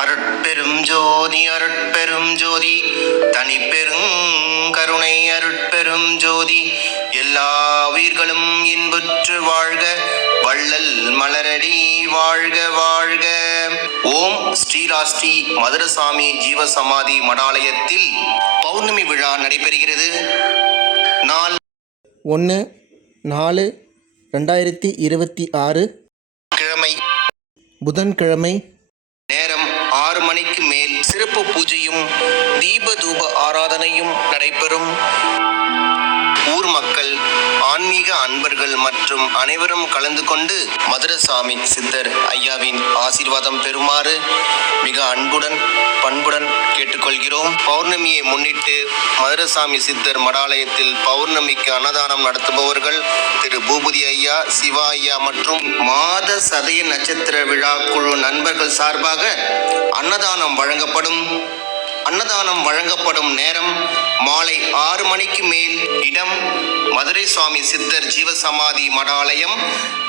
அருட்பெரும் ஜோதி அருட்பெரும் ஜோதி தனிப்பெரும் கருணை அருட்பெரும் ஜோதி எல்லா உயிர்களும் இன்புற்று வாழ்க வள்ளல் மலரடி வாழ்க வாழ்க. ஓம் ஸ்ரீராஸ்ரீ மதுரசாமி ஜீவசமாதி மடாலயத்தில் பௌர்ணமி விழா நடைபெறுகிறது. நாள் 1/4/2026 கிழமை புதன்கிழமை. நேரம் 6 மணிக்கு மேல் சிறப்பு பூஜையும் தீப தூப ஆராதனையும் நடைபெறும். ஊர் மக்கள், ஆன்மீக அன்பர்கள் மற்றும் அனைவரும் கலந்து கொண்டு மதுரசாமி சித்தர் ஐயாவின் ஆசீர்வாதம் பெறுமாறு மிக அன்புடன் பண்புடன் கேட்டுக்கொள்கிறோம். பௌர்ணமியை முன்னிட்டு மதுரசாமி சித்தர் மடாலயத்தில் பௌர்ணமிக்கு அன்னதானம் நடத்துபவர்கள் திரு பூபதி ஐயா, சிவா ஐயா மற்றும் மாத சதய நட்சத்திர விழா குழு நண்பர்கள் சார்பாக அன்னதானம் வழங்கப்படும் நேரம் மாலை 6 மணிக்கு மேல். இடம் மதுரை சுவாமி சித்தர் ஜீவசமாதி மடாலயம்,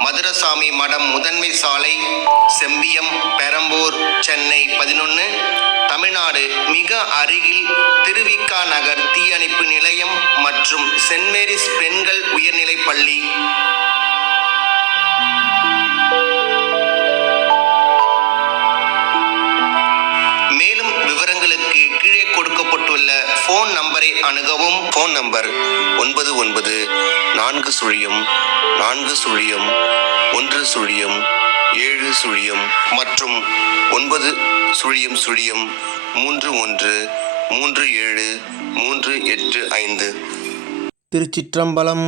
மதுரசாமி மடம், முதன்மை சாலை, செம்பியம், பெரம்பூர், சென்னை 11, தமிழ்நாடு. மிக அருகில் திருவிக்கா நகர் தீயணைப்பு நிலையம் மற்றும் சென்ட் மேரிஸ் பெண்கள் உயர்நிலைப் பள்ளி. மேலும் விவரங்களுக்கு கீழே கொடுக்கப்பட்டுள்ள போன் நம்பரை அணுகவும். போன் நம்பர் 99140401 மற்றும் 9031313735. திருச்சிற்றம்பலம்.